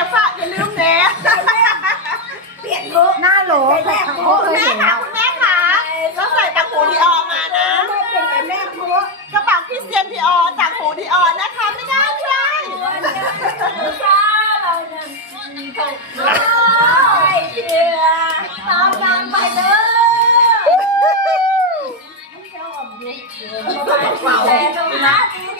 ่าฝากอย่าลืมแน่เปลี่ยนลุกหน้าโหลคุณแม่ค่ะคุณแม่ค่ะก็ใส่ตังหูทีออมานะเป็นแม่ครูกระเป๋าคริสเซียนดีออตังหูทีออนะคะไม่ได้ใช่ไหมตามกันไปเลยไม่ชอบเลยเจอกระเป๋าแต่ตรง